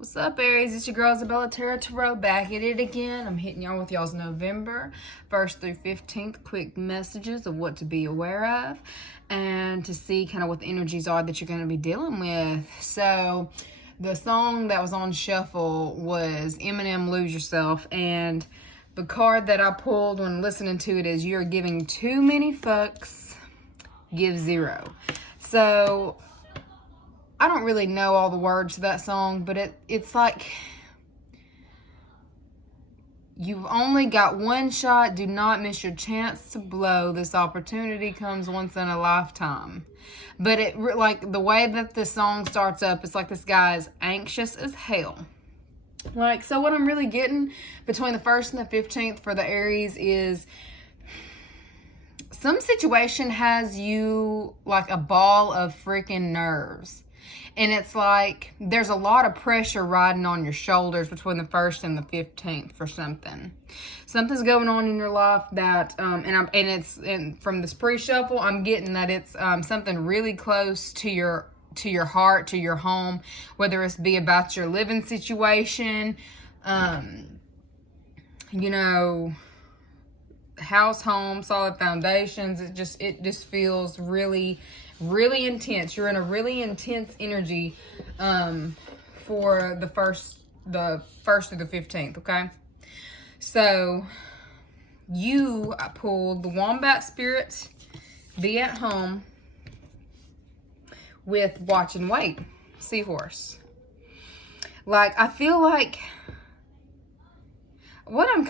What's up, Aries? It's your girl, Isabella Tarot, back at it again. I'm hitting y'all with y'all's November 1st through 15th quick messages of what to be aware of and to see kind of what the energies are that you're going to be dealing with. So, the song that was on shuffle was Eminem, Lose Yourself, and the card that I pulled when listening to it is You're Giving Too Many Fucks, Give Zero. So, I don't really know all the words to that song, but it's like you've only got one shot. Do not miss your chance to blow. This opportunity comes once in a lifetime. But like the way that the song starts up, it's like this guy's anxious as hell. Like, so what I'm really getting between the 1st and the 15th for the Aries is some situation has you like a ball of freaking nerves. And it's like there's a lot of pressure riding on your shoulders between the 1st and the 15th for something. Something's going on in your life that, and from this pre-shuffle, I'm getting that it's something really close to your heart, to your home, whether it's be about your living situation, house, home, solid foundations. It just feels really intense. You're in a really intense energy for the first through the 15th, okay? So I pulled the Wombat Spirit, Be at Home, with Watch and Wait, Seahorse. Like, I feel like what I'm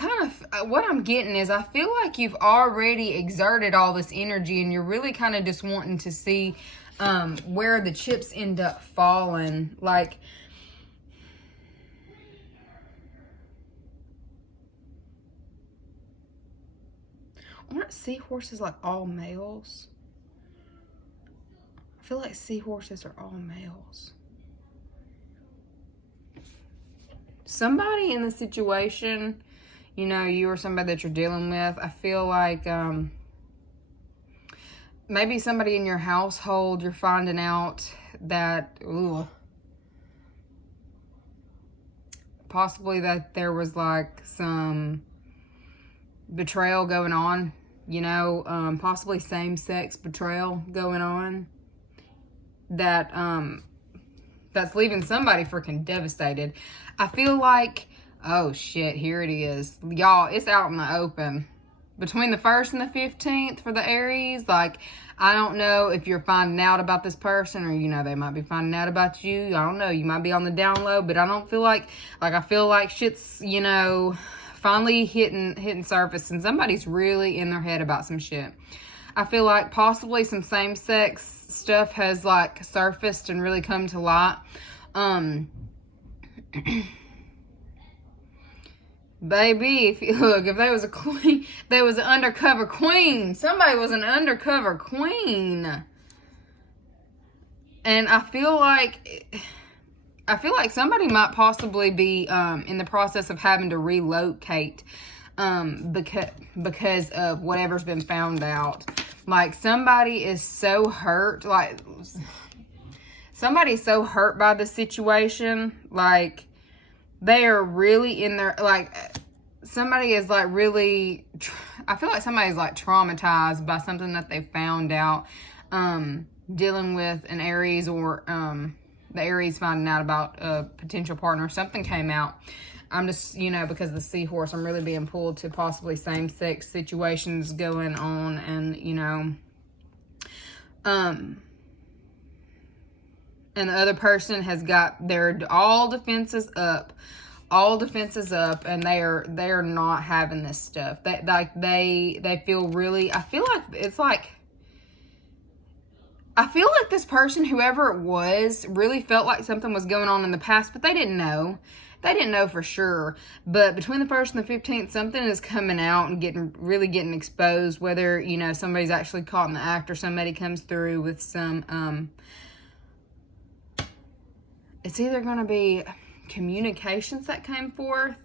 getting is I feel like you've already exerted all this energy and you're really kind of just wanting to see where the chips end up falling. Like, aren't seahorses like all males? I feel like seahorses are all males. Somebody in the situation, you or somebody that you're dealing with, I feel like maybe somebody in your household, you're finding out that, possibly that there was like some betrayal going on, possibly same-sex betrayal going on, that that's leaving somebody freaking devastated. I feel like, oh shit, here it is. Y'all, it's out in the open. Between the 1st and the 15th for the Aries, like, I don't know if you're finding out about this person or, they might be finding out about you. I don't know. You might be on the down low, but I don't feel like I feel like shit's, finally hitting surface and somebody's really in their head about some shit. I feel like possibly some same-sex stuff has like surfaced and really come to light. Baby, if there was a queen, there was an undercover queen. Somebody was an undercover queen. And I feel like somebody might possibly be in the process of having to relocate because of whatever's been found out. Like, somebody is so hurt. Like, somebody's so hurt by the situation. Like, they are really in their, like, somebody is like really, I feel like somebody's like traumatized by something that they found out, dealing with an Aries or the Aries finding out about a potential partner. Something came out. I'm just, because of the seahorse, I'm really being pulled to possibly same-sex situations going on and, and the other person has got their all defenses up, and they are not having this stuff. They feel really, I feel like this person, whoever it was, really felt like something was going on in the past, but they didn't know. They didn't know for sure. But between the 1st and the 15th, something is coming out and really getting exposed, whether, somebody's actually caught in the act or somebody comes through with some, it's either going to be communications that came forth.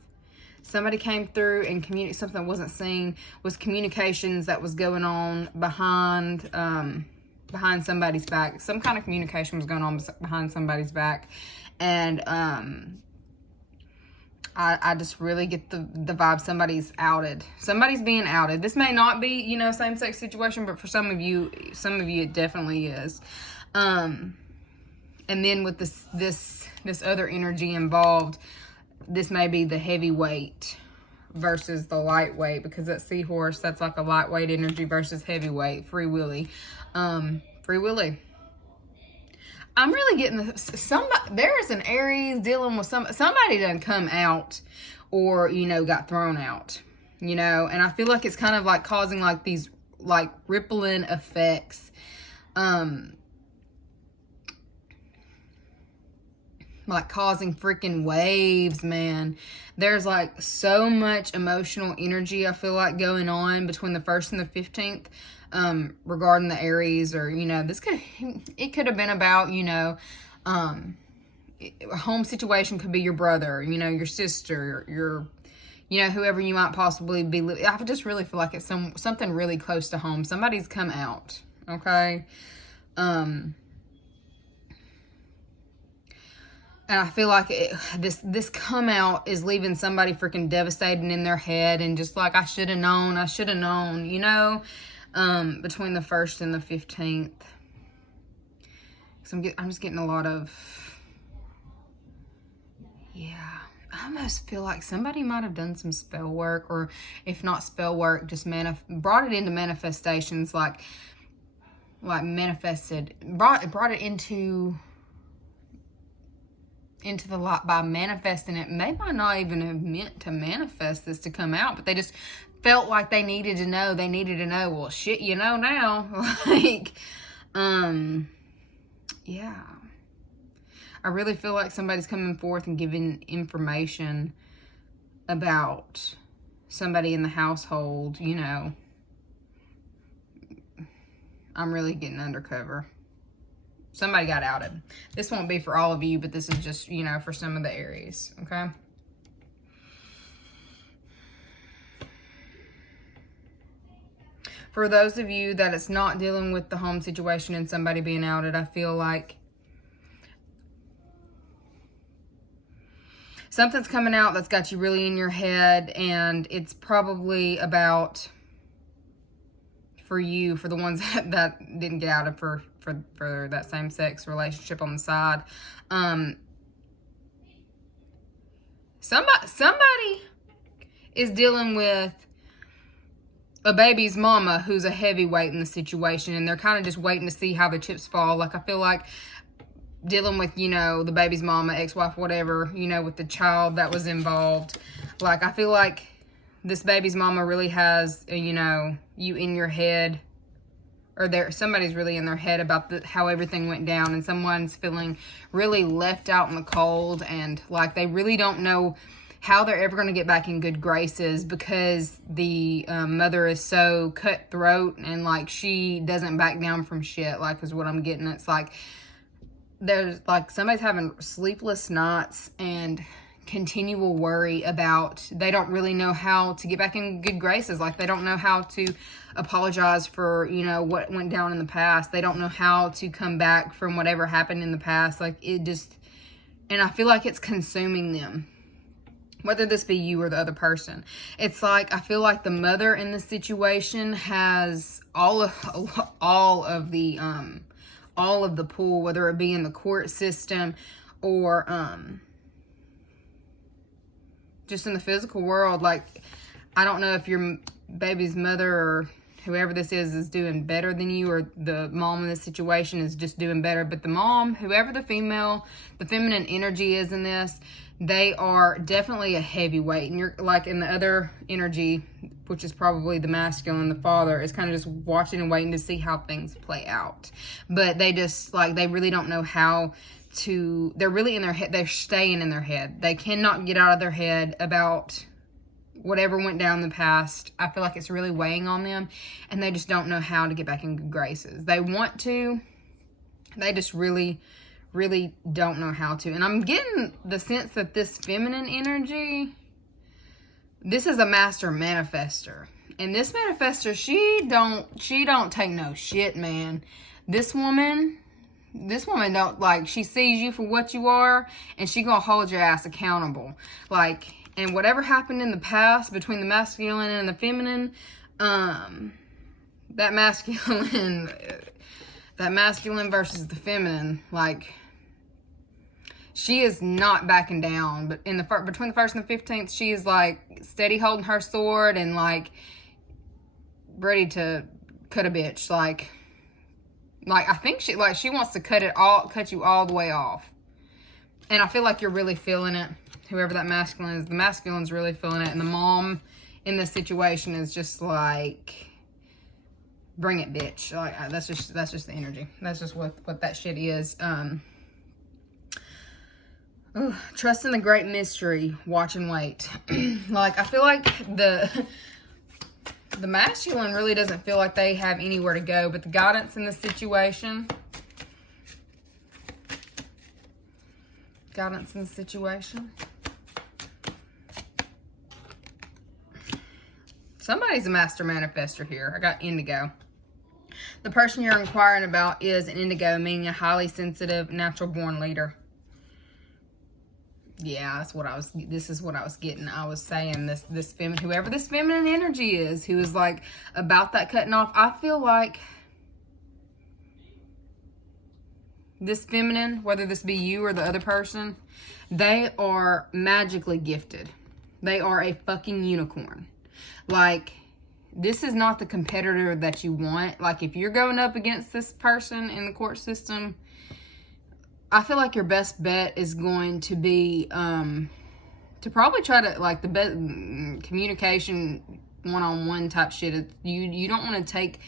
Somebody came through and something that wasn't seen was communications that was going on behind somebody's back. Some kind of communication was going on behind somebody's back. And I just really get the vibe somebody's outed. Somebody's being outed. This may not be, you know, same-sex situation, but for some of you it definitely is. And then with this other energy involved, this may be the heavyweight versus the lightweight, because that seahorse, that's like a lightweight energy versus heavyweight, Free Willy. Free Willy. I'm really getting there is an Aries dealing with somebody done come out, or, you know, got thrown out, you know, and I feel like it's kind of like causing like these like rippling effects, like causing freaking waves, man. There's like so much emotional energy I feel like going on between the 1st and the 15th. Regarding the Aries, or, you know, it could have been about, you know, a home situation. Could be your brother, you know, your sister, your, you know, whoever you might possibly be. I just really feel like it's something really close to home. Somebody's come out, okay? And I feel like this come out is leaving somebody freaking devastated in their head, and just like, I should have known, you know. Between the 1st and the 15th. So I'm just getting a lot of, yeah. I almost feel like somebody might have done some spell work, or if not spell work, just brought it into manifestations, like manifested, brought it into the light by manifesting it. They might not even have meant to manifest this to come out, but they just felt like they needed to know. Well, shit, you know now. Like, yeah. I really feel like somebody's coming forth and giving information about somebody in the household, you know. I'm really getting undercover. Somebody got outed. This won't be for all of you, but this is just, you know, for some of the Aries, okay? For those of you that it's not dealing with the home situation and somebody being outed, I feel like something's coming out that's got you really in your head, and it's probably about, for you, for the ones that didn't get outed for that same-sex relationship on the side. Somebody is dealing with a baby's mama who's a heavyweight in the situation, and they're kind of just waiting to see how the chips fall. Like, I feel like dealing with, you know, the baby's mama, ex-wife, whatever, you know, with the child that was involved. Like, I feel like this baby's mama really has, you know, you in your head, or somebody's really in their head about how everything went down, and someone's feeling really left out in the cold, and like they really don't know how they're ever going to get back in good graces, because the mother is so cutthroat, and like she doesn't back down from shit, like, is what I'm getting. It's like there's like somebody's having sleepless nights and continual worry about, they don't really know how to get back in good graces. Like, they don't know how to apologize for, you know, what went down in the past. They don't know how to come back from whatever happened in the past. Like, it just, and I feel like it's consuming them, whether this be you or the other person. It's like, I feel like the mother in this situation has all of the pull, whether it be in the court system or just in the physical world. Like, I don't know if your baby's mother or whoever this is doing better than you, or the mom in this situation is just doing better. But the mom, whoever the feminine energy is in this, they are definitely a heavyweight. And you're like, in the other energy, which is probably the masculine, the father, is kind of just watching and waiting to see how things play out. But they just, like, they really don't know how to, they're really in their head, they're staying in their head. They cannot get out of their head about whatever went down in the past. I feel like it's really weighing on them, and they just don't know how to get back in good graces. They want to, they just really don't know how to. And I'm getting the sense that this feminine energy, this is a master manifester. And this manifester, she don't take no shit, man. This woman don't, like, she sees you for what you are, and she gonna hold your ass accountable. Like, And whatever happened in the past between the masculine and the feminine, that masculine versus the feminine, like, she is not backing down. But in the between the 1st and the 15th, she is like steady holding her sword and like ready to cut a bitch. Like I think she wants to cut you all the way off. And I feel like you're really feeling it. Whoever that masculine is, the masculine's really feeling it. And the mom in this situation is just like, bring it, bitch. Like, that's just the energy. That's just what that shit is. Trust in the great mystery. Watch and wait. Like, I feel like the masculine really doesn't feel like they have anywhere to go, but the guidance in the situation. Guidance in the situation. Somebody's a master manifester here. I got indigo. The person you're inquiring about is an indigo, meaning a highly sensitive, natural born leader. Yeah, this is what I was getting. I was saying whoever this feminine energy is, who is like about that cutting off, I feel like this feminine, whether this be you or the other person, they are magically gifted. They are a fucking unicorn. Like, this is not the competitor that you want. Like, if you're going up against this person in the court system, I feel like your best bet is going to be to probably try to, like, the best communication, one-on-one type shit. You don't want to take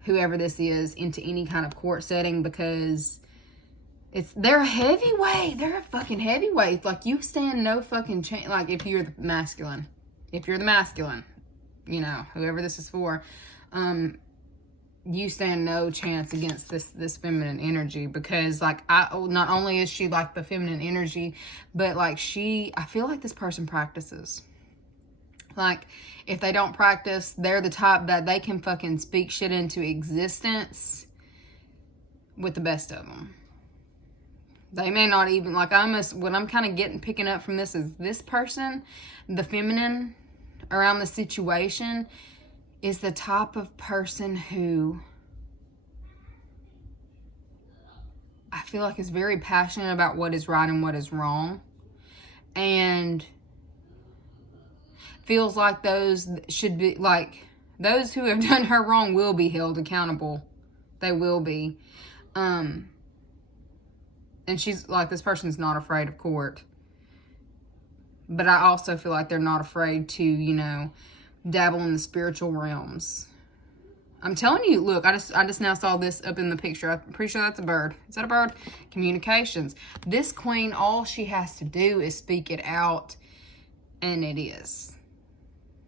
whoever this is into any kind of court setting, because they're a heavyweight. They're a fucking heavyweight. Like, you stand no fucking chance. Like, if you're the masculine, you know, whoever this is for, you stand no chance against this feminine energy, because like, not only is she like the feminine energy, but like I feel like this person practices. Like, if they don't practice, they're the type that they can fucking speak shit into existence with the best of them. They may not even, like, what I'm kind of picking up from this is this person, the feminine around the situation, is the type of person who I feel like is very passionate about what is right and what is wrong, and feels like those should be, like, those who have done her wrong will be held accountable. They will be. And she's like, this person's not afraid of court. But I also feel like they're not afraid to, you know, dabble in the spiritual realms. I'm telling you, look, I just now saw this up in the picture. I'm pretty sure that's a bird. Is that a bird? Communications. This queen, all she has to do is speak it out, and it is.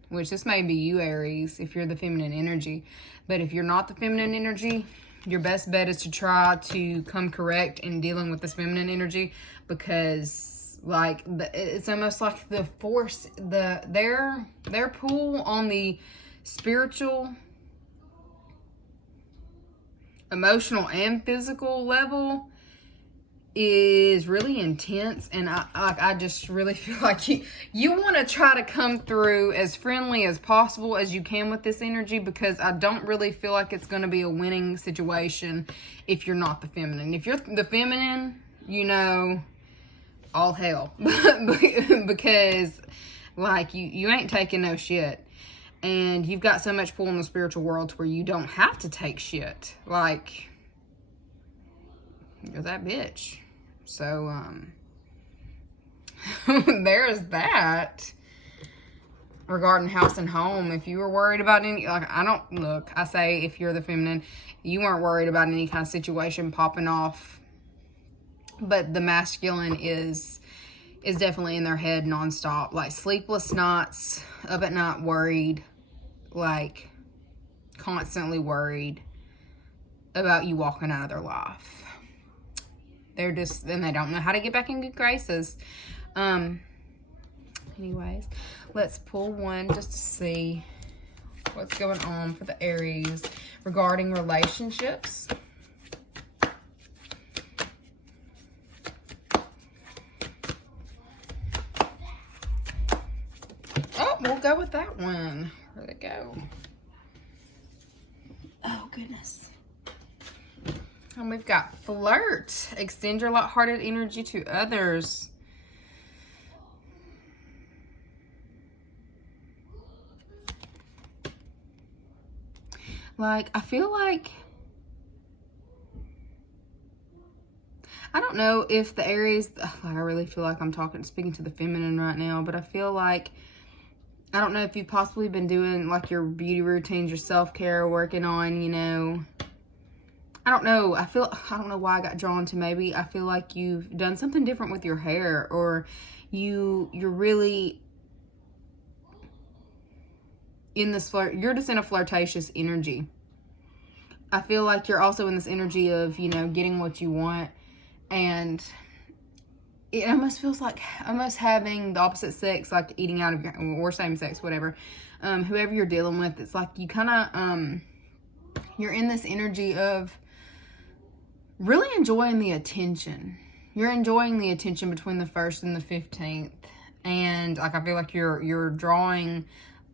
Which, this may be you, Aries, if you're the feminine energy. But if you're not the feminine energy, your best bet is to try to come correct in dealing with this feminine energy, because, like, it's almost like the force, their pull on the spiritual, emotional, and physical level is really intense. And I just really feel like you want to try to come through as friendly as possible as you can with this energy, because I don't really feel like it's going to be a winning situation if you're not the feminine. If you're the feminine, you know, all hell. Because, like, you ain't taking no shit. And you've got so much pull in the spiritual world to where you don't have to take shit. Like, you're that bitch. So, there's that. Regarding house and home, if you were worried about any, like, I say if you're the feminine, you weren't worried about any kind of situation popping off. But the masculine is definitely in their head nonstop. Like, sleepless nights, up at night worried, like, constantly worried about you walking out of their life. They're just, and they don't know how to get back in good graces. Anyways, let's pull one just to see what's going on for the Aries regarding relationships. we'll go with that one. Where'd it go? Oh, goodness. And we've got flirt. Extend your light-hearted energy to others. Like, I feel like, I don't know if the Aries, I really feel like I'm speaking to the feminine right now, but I feel like, I don't know if you've possibly been doing like your beauty routines, your self-care, working on, you know, I don't know. I don't know why I got drawn to maybe, I feel like you've done something different with your hair, or you're really in this you're just in a flirtatious energy. I feel like you're also in this energy of, you know, getting what you want, and it almost feels like almost having the opposite sex, like eating out of your, or same sex, whatever, whoever you're dealing with. It's like you kind of, you're in this energy of really enjoying the attention. You're enjoying the attention between the 1st and the 15th. And like, I feel like you're drawing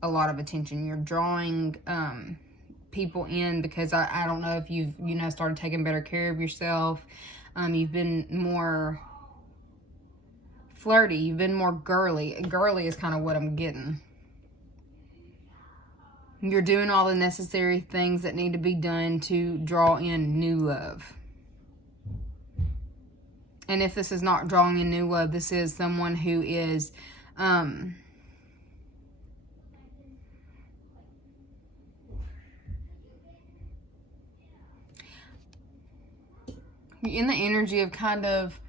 a lot of attention. You're drawing, people in, because I don't know if you've, you know, started taking better care of yourself. You've been more flirty. You've been more girly. Girly is kind of what I'm getting. You're doing all the necessary things that need to be done to draw in new love. And if this is not drawing in new love, this is someone who is, in the energy of kind of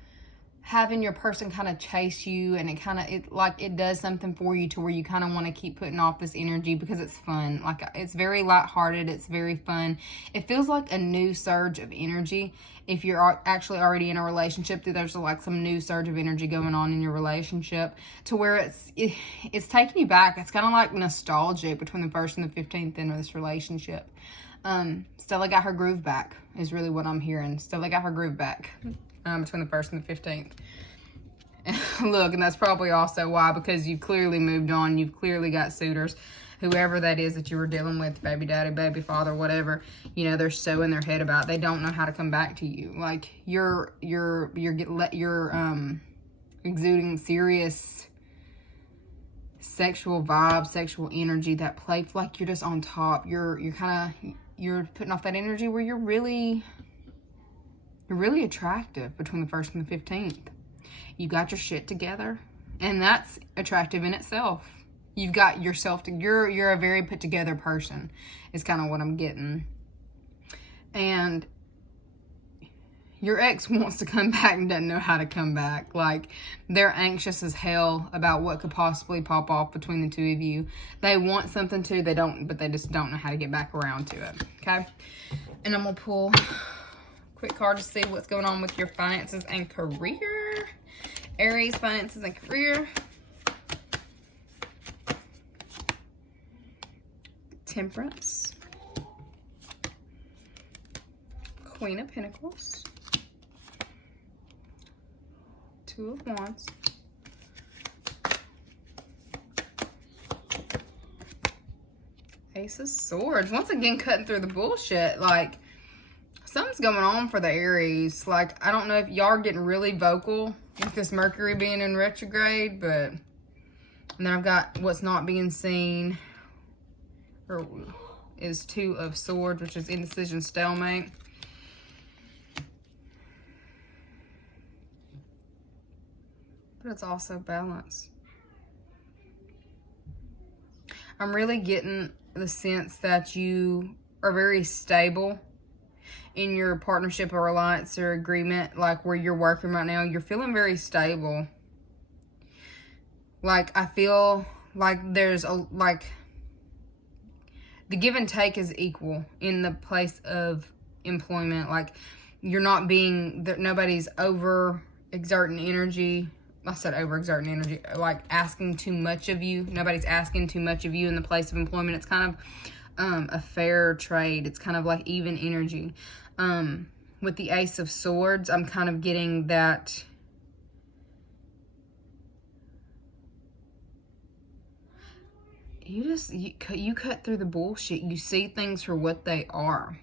having your person kind of chase you, and it does something for you to where you kind of want to keep putting off this energy because it's fun. Like, it's very lighthearted. It's very fun. It feels like a new surge of energy. If you're actually already in a relationship, there's like some new surge of energy going on in your relationship to where it's taking you back. It's kind of like nostalgic between the 1st and the 15th in this relationship. Stella got her groove back is really what I'm hearing. Stella got her groove back between the 1st and the 15th. Look, and that's probably also why, because you've clearly moved on. You've clearly got suitors. Whoever that is that you were dealing with, baby daddy, baby father, whatever, you know, they're so in their head about it. They don't know how to come back to you. Like, you're exuding serious sexual vibes, sexual energy, that play, like you're just on top. You're putting off that energy where you're really attractive between the 1st and the 15th. You got your shit together, and that's attractive in itself. You've got yourself you're a very put together person, is kind of what I'm getting. And your ex wants to come back and doesn't know how to come back. Like, they're anxious as hell about what could possibly pop off between the two of you. They want something too, but they just don't know how to get back around to it. Okay? And I'm gonna pull a quick card to see what's going on with your finances and career. Aries, finances and career. Temperance. Queen of Pentacles. Two of Wands. Ace of Swords. Once again, cutting through the bullshit. Like, something's going on for the Aries. Like, I don't know if y'all are getting really vocal with this Mercury being in retrograde, but... And then I've got what's not being seen, or is Two of Swords, which is indecision, stalemate. But it's also balance. I'm really getting the sense that you are very stable in your partnership or alliance or agreement, like where you're working right now. You're feeling very stable. Like, I feel like there's the give and take is equal in the place of employment. Like, you're not nobody's over exerting energy. I said over exerting energy, like asking too much of you. Nobody's asking too much of you in the place of employment. It's kind of a fair trade. It's kind of like even energy. With the Ace of Swords, I'm kind of getting that you cut through the bullshit. You see things for what they are.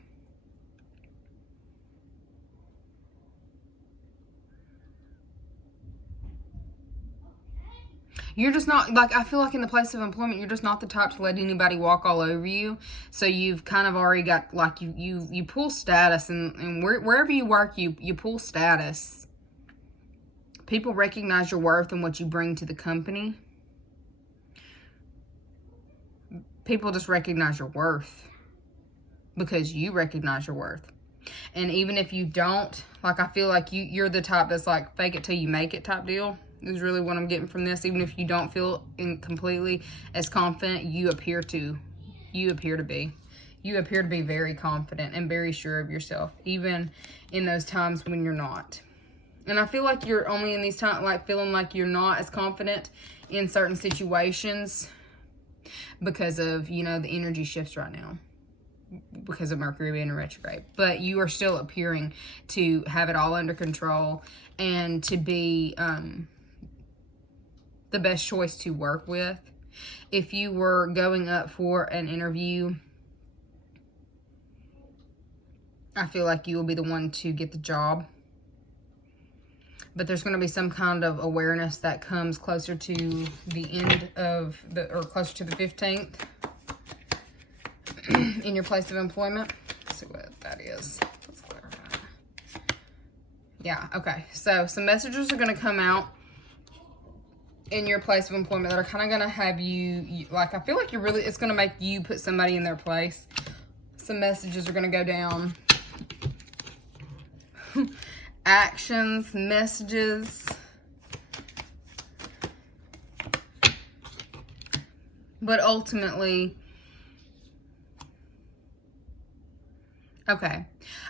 You're just not, like, I feel like in the place of employment, you're just not the type to let anybody walk all over you. So you've kind of already got, like, you pull status, and wherever you work, you pull status. People recognize your worth and what you bring to the company. People just recognize your worth because you recognize your worth. And even if you don't, like, I feel like you're the type that's like fake it till you make it type deal. Is really what I'm getting from this. Even if you don't feel completely as confident, you appear to be. You appear to be very confident and very sure of yourself, even in those times when you're not. And I feel like you're only in these times, like, feeling like you're not as confident in certain situations because of, you know, the energy shifts right now. Because of Mercury being in retrograde. But you are still appearing to have it all under control and to be the best choice to work with. If you were going up for an interview, I feel like you will be the one to get the job. But there's going to be some kind of awareness that comes closer to the end of or closer to the 15th in your place of employment. Let's see what that is. Let's clarify. Yeah, okay. So some messages are going to come out in your place of employment that are kind of going to have you, like, I feel like you're really, it's going to make you put somebody in their place. Some messages are going to go down. Actions, messages. But ultimately, okay,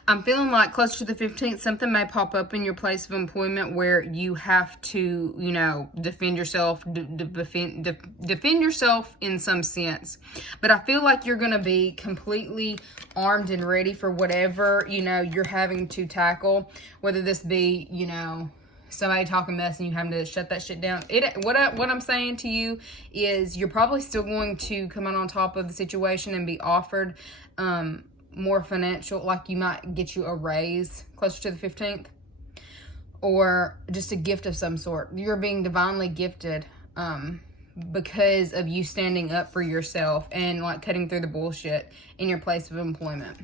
I'm feeling like closer to the 15th, something may pop up in your place of employment where you have to, you know, defend yourself, defend yourself in some sense. But I feel like you're going to be completely armed and ready for whatever, you know, you're having to tackle, whether this be, you know, somebody talking mess and you having to shut that shit down. What I'm saying to you is you're probably still going to come out on top of the situation and be offered, more financial, like you might get you a raise closer to the 15th or just a gift of some sort. You're being divinely gifted because of you standing up for yourself and, like, cutting through the bullshit in your place of employment.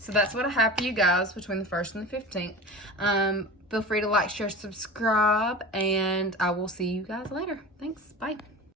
So that's what I have for you guys between the 1st and the 15th. Feel free to like, share, subscribe, and I will see you guys later. Thanks. Bye.